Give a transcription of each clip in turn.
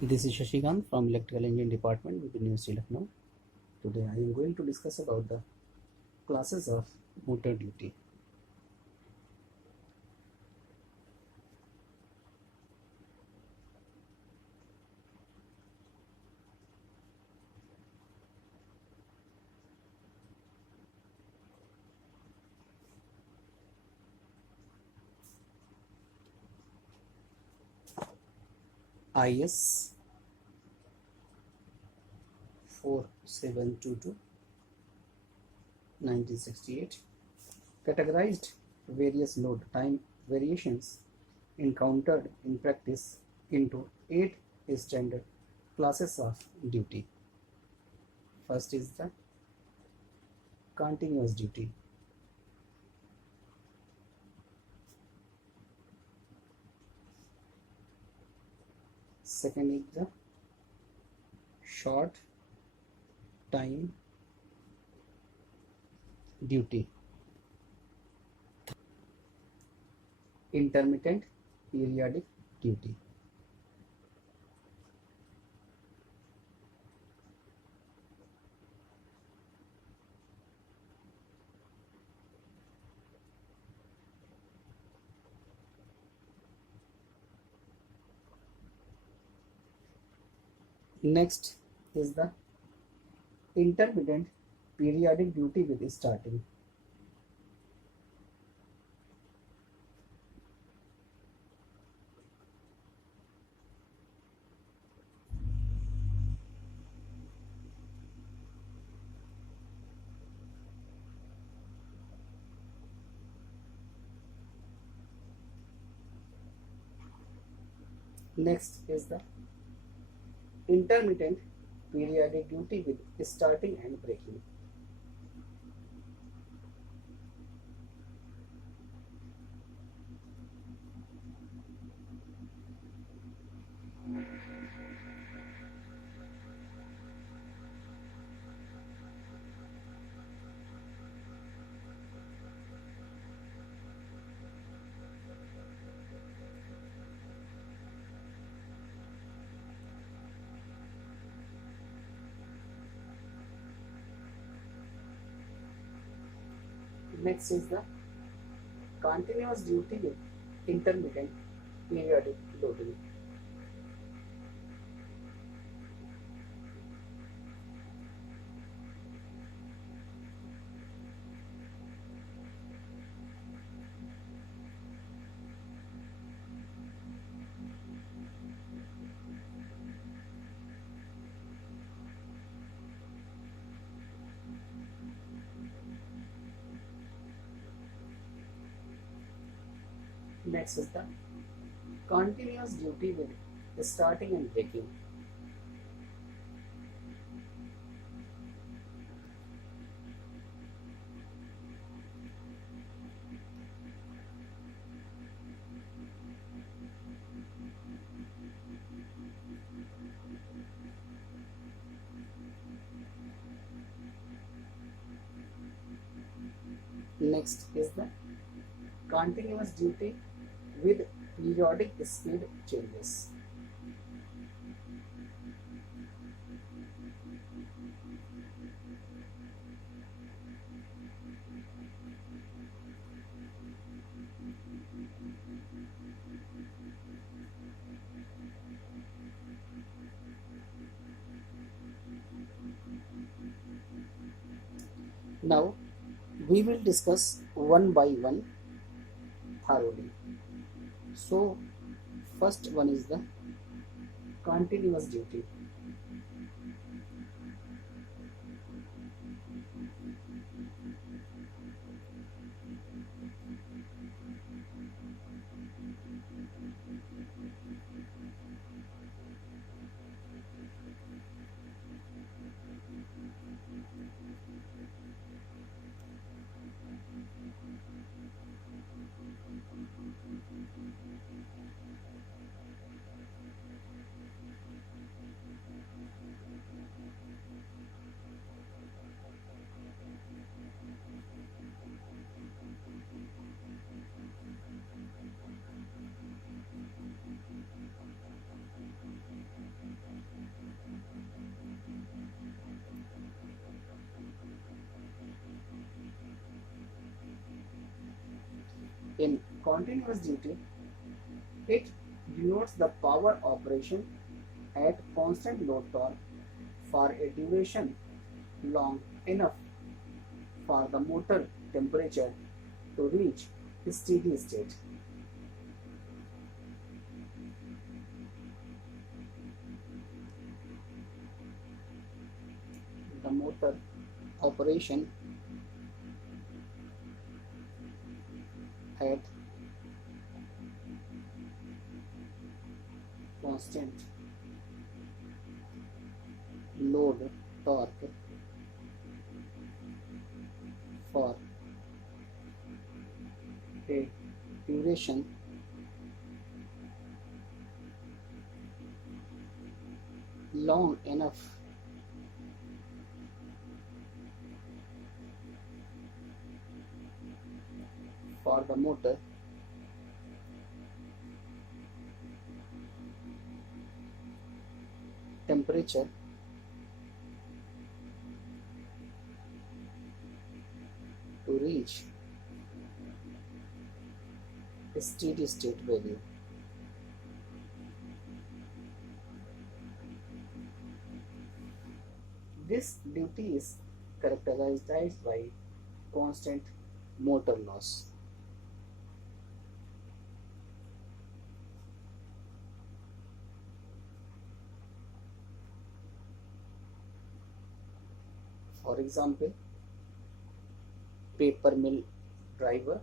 This is Shashikant from Electrical Engineering Department with the University of Lucknow. Today I am going to discuss about the classes of motor duty. IS 4722 1968 categorized various load time variations encountered in practice into 8 standard classes of duty. First is the continuous duty. Second is the short time duty. Intermittent periodic duty. Next is the intermittent periodic duty with starting. Next is the intermittent periodic duty with starting and breaking. Next is the continuous duty with intermittent periodic loading. Next is the continuous duty with starting and breaking. Next is the continuous duty with periodic speed changes. Now we will discuss one by one thoroughly. So first one is the continuous duty. In continuous duty, it denotes the power operation at constant load torque for a duration long enough for the motor temperature to reach steady state. The motor operation at constant load torque for a duration long enough for the motor temperature to reach a steady state value. This duty is characterized by constant motor loss. For example, paper mill driver,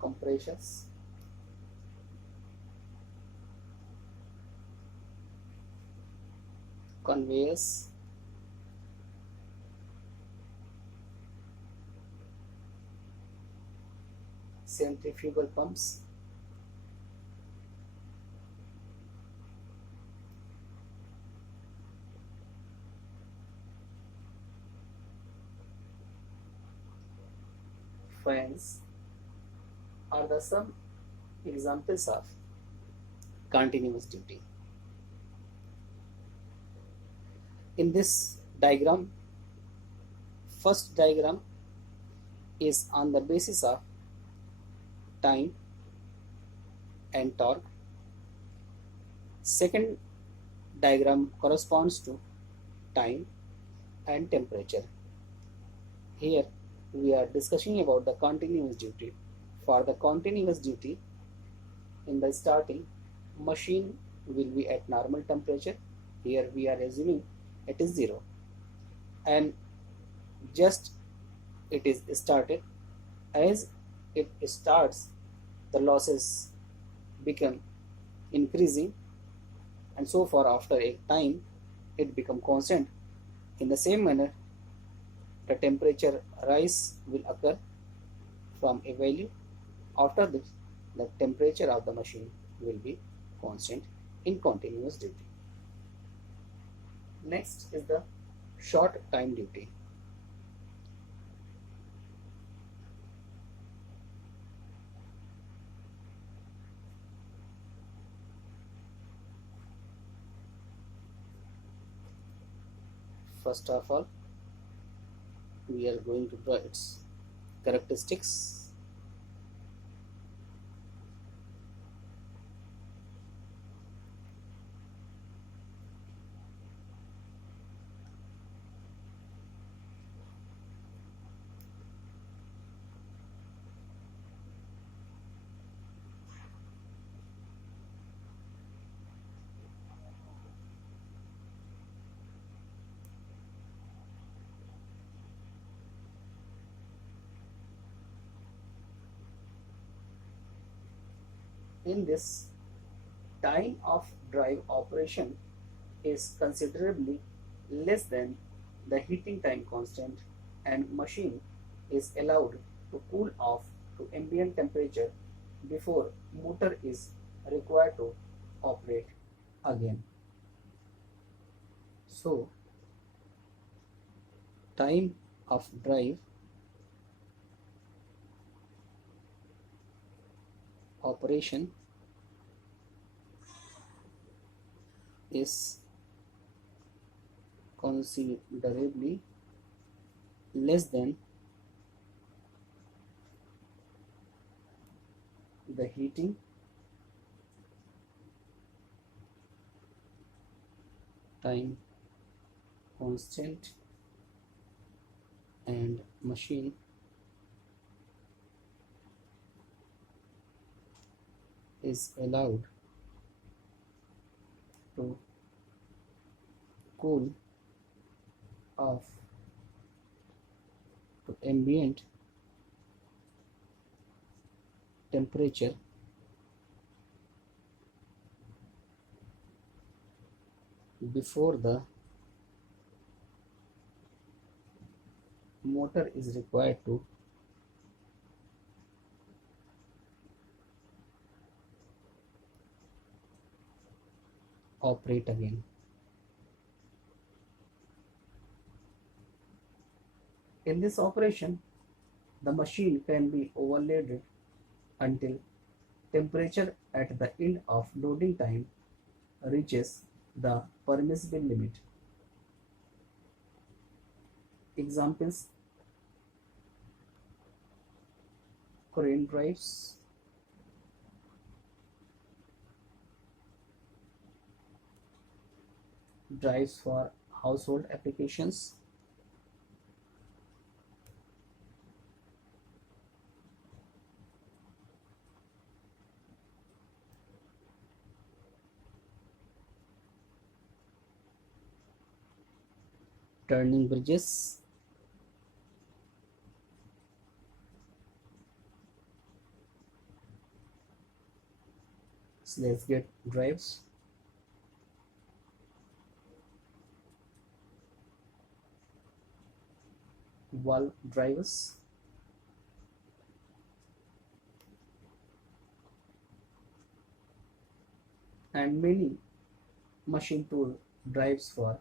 compressors, conveyors, centrifugal pumps, fans are the some examples of continuous duty. In this diagram, first diagram is on the basis of time and torque. Second diagram corresponds to time and temperature. Here we are discussing about the continuous duty. For the continuous duty, in the starting, machine will be at normal temperature. Here we are assuming it is 0, and just it is started. As it starts, the losses become increasing, and so far after a time it become constant. In the same manner, the temperature rise will occur from a value. After this, the temperature of the machine will be constant in continuous duty. Next is the short time duty. First of all, we are going to draw its characteristics. In this, time of drive operation is considerably less than the heating time constant, and machine is allowed to cool off to ambient temperature before motor is required to operate again. So, time of drive operation is considerably less than the heating time constant, and machine is allowed to cool off to ambient temperature before the motor is required to operate again. In this operation, the machine can be overloaded until temperature at the end of loading time reaches the permissible limit. Examples: crane drives, drives for household applications, turning bridges, sledge gate drives, valve drives, and many machine tool drives for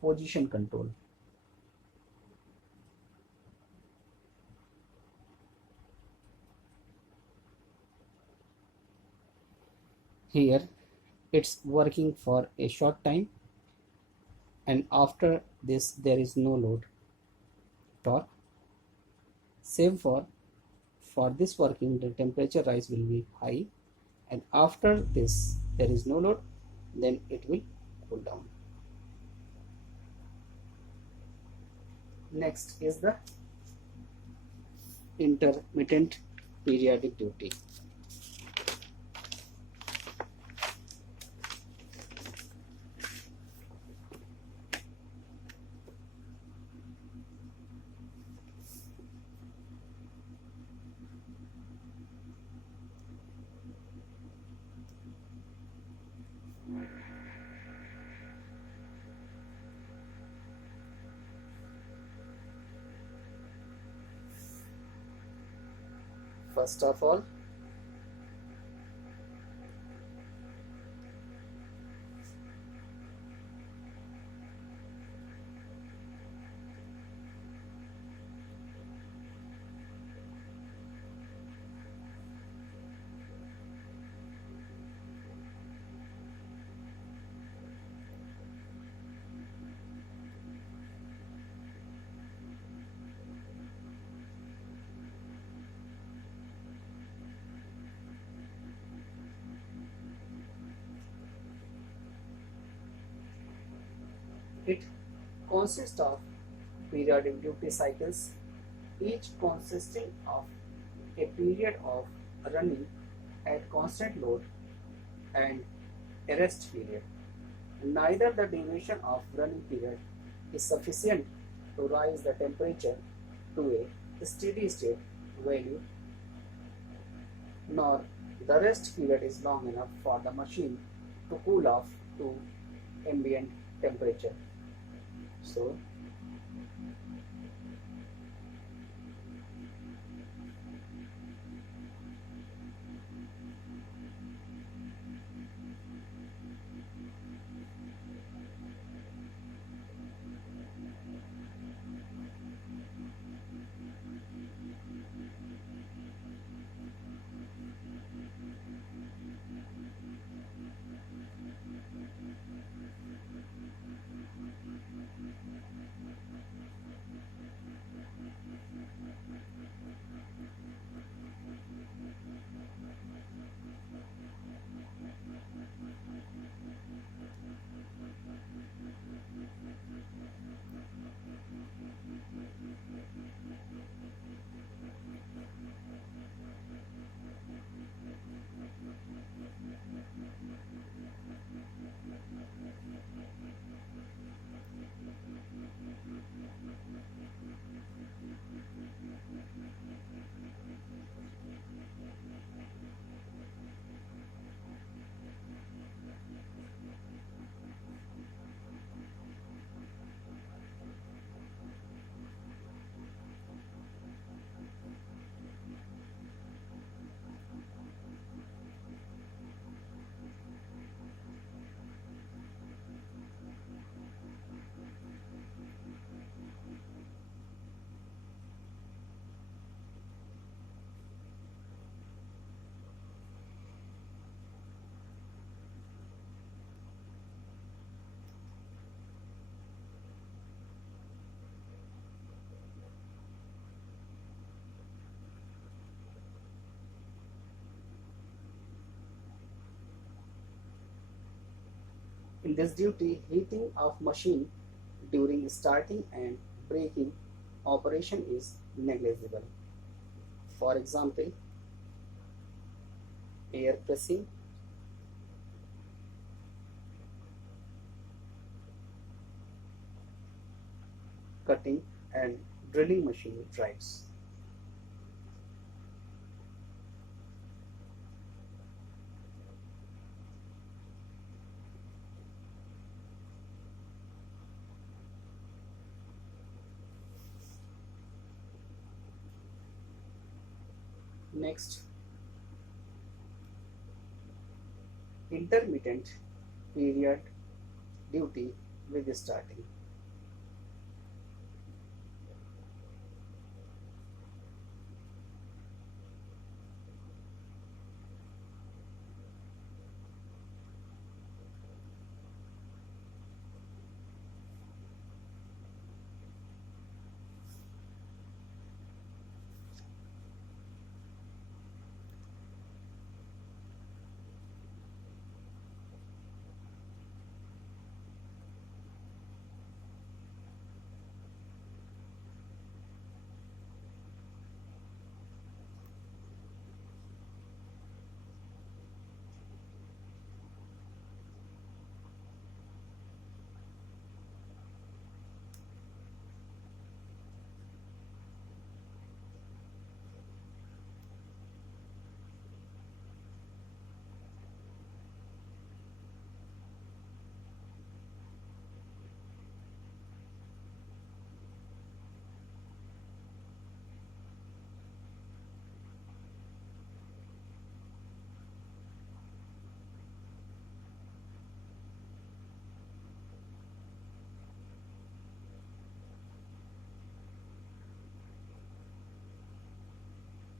position control. Here it's working for a short time, and after this there is no load torque. Same for this working, the temperature rise will be high, and after this there is no load, then it will cool down. Next is the intermittent periodic duty. First of all, it consists of periodic duty cycles, each consisting of a period of running at constant load and a rest period. Neither the duration of running period is sufficient to rise the temperature to a steady state value, nor the rest period is long enough for the machine to cool off to ambient temperature. So, In this duty, heating of machine during starting and braking operation is negligible. For example, air pressing, cutting and drilling machine drives. Next, intermittent period duty with starting.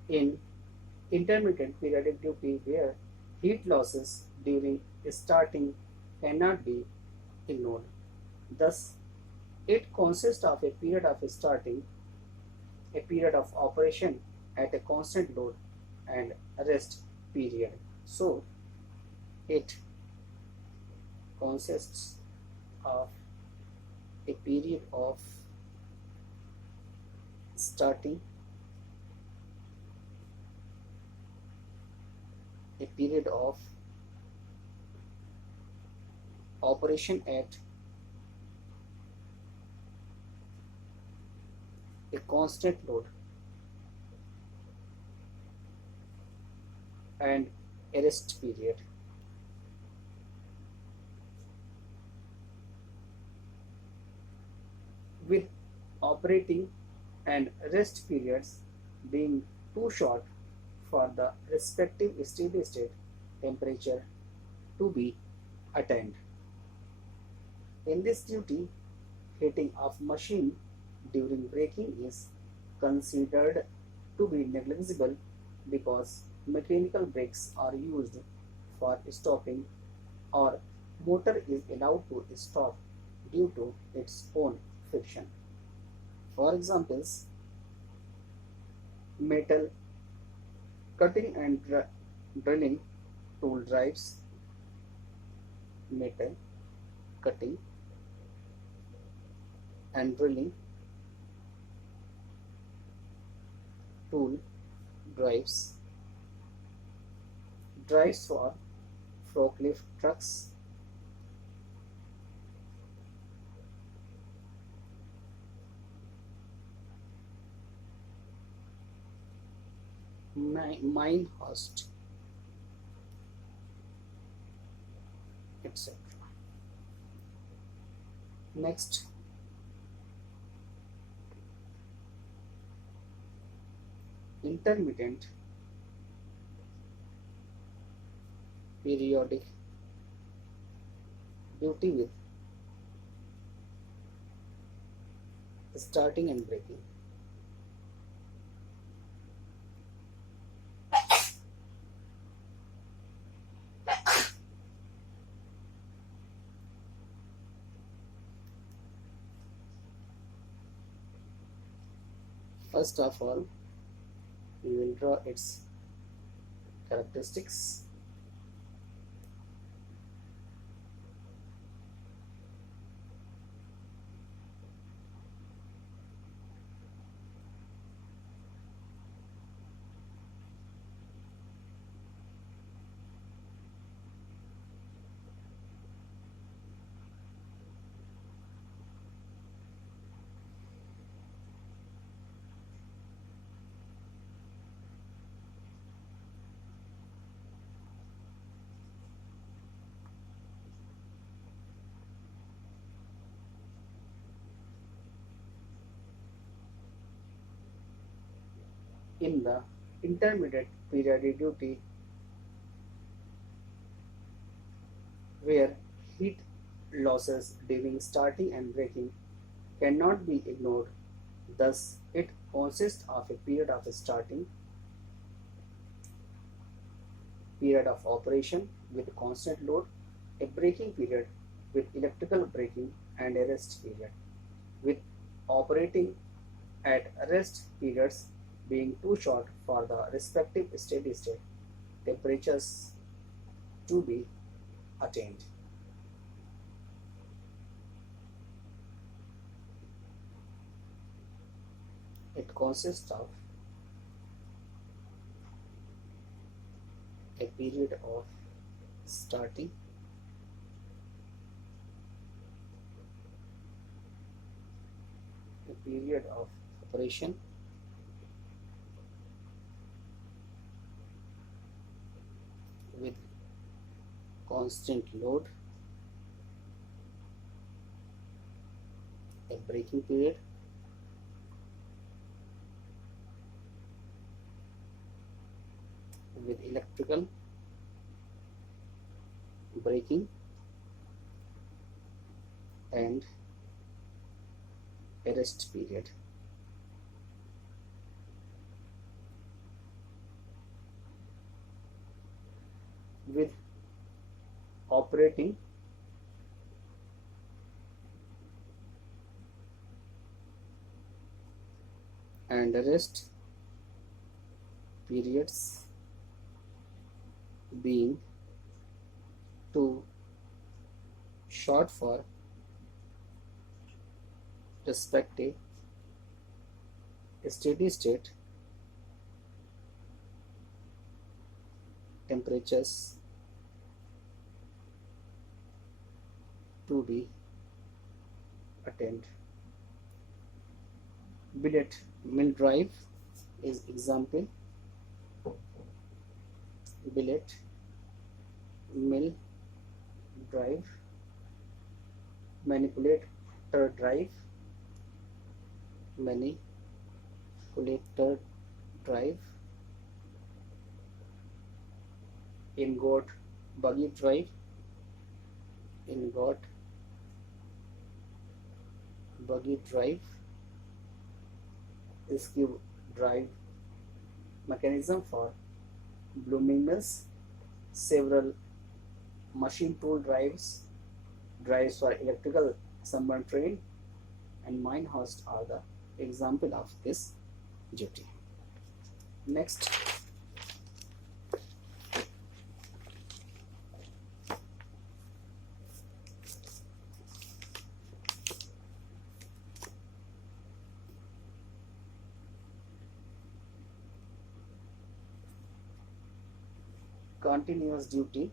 In intermittent periodic duty where heat losses during starting cannot be ignored. Thus, it consists of a period of starting, a period of operation at a constant load, and a rest period. So, it consists of a period of starting, a period of operation at a constant load, and a rest period. With operating and rest periods being too short for the respective steady state temperature to be attained. In this duty, heating of machine during braking is considered to be negligible because mechanical brakes are used for stopping or motor is allowed to stop due to its own friction. For examples, metal cutting and drilling tool drives, metal cutting and drilling tool drives, drives for forklift trucks, mine host, etc. Next, intermittent periodic duty with starting and braking. First of all, we will draw its characteristics. In the intermediate periodic duty, where heat losses during starting and breaking cannot be ignored, thus it consists of a period of starting, period of operation with constant load, a braking period with electrical braking, and a rest period, with operating at rest periods being too short for the respective steady state temperatures to be attained. It consists of a period of starting, a period of operation, with constant load, a braking period, with electrical braking, and a rest period. With operating and rest periods being too short for respective steady state temperatures to be attained. Billet mill drive is example. Billet mill drive, manipulator drive, manipulator drive, ingot buggy drive, ingot buggy drive, screw drive mechanism for blooming mills, several machine tool drives, drives for electrical sunburn train, and mine hoist are the example of this duty. Next, continuous duty.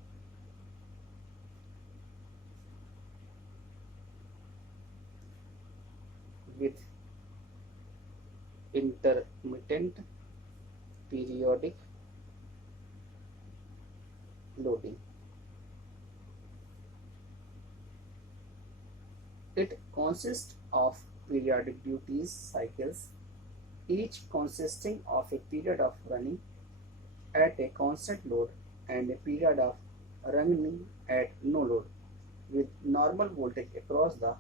With intermittent periodic loading. It consists of periodic duties cycles, each consisting of a period of running at a constant load and a period of running at no load, with normal voltage across the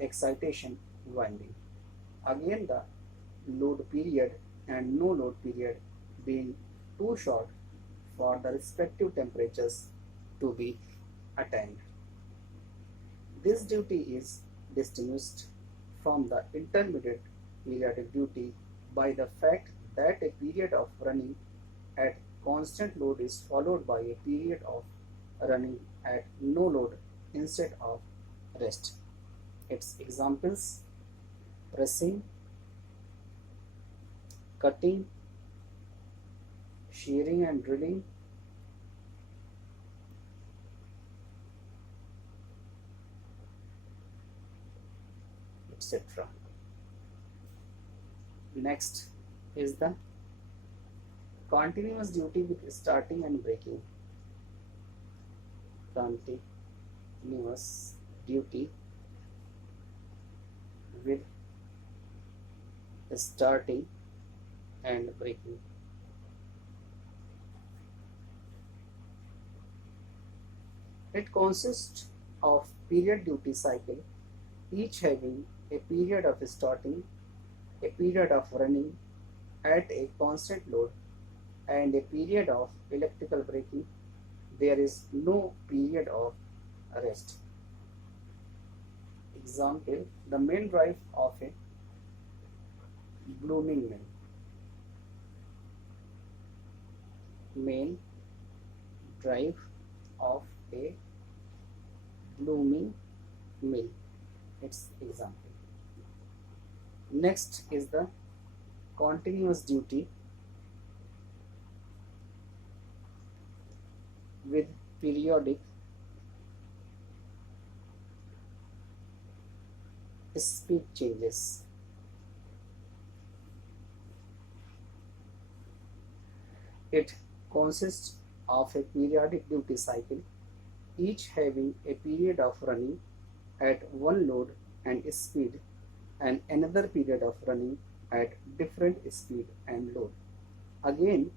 excitation winding. Again, the load period and no load period being too short for the respective temperatures to be attained. This duty is distinguished from the intermediate periodic duty by the fact that a period of running at constant load is followed by a period of running at no load instead of rest. Its examples: pressing, cutting, shearing and drilling, etc. Next is the continuous duty with starting and breaking. Continuous duty with starting and braking. It consists of period duty cycle, each having a period of starting, a period of running at a constant load, and a period of electrical braking. There is no period of rest. Example, the main drive of a blooming mill. Main drive of a blooming mill. Its example. Next is the continuous duty with periodic speed changes. It consists of a periodic duty cycle, each having a period of running at one load and speed and another period of running at different speed and load. Again,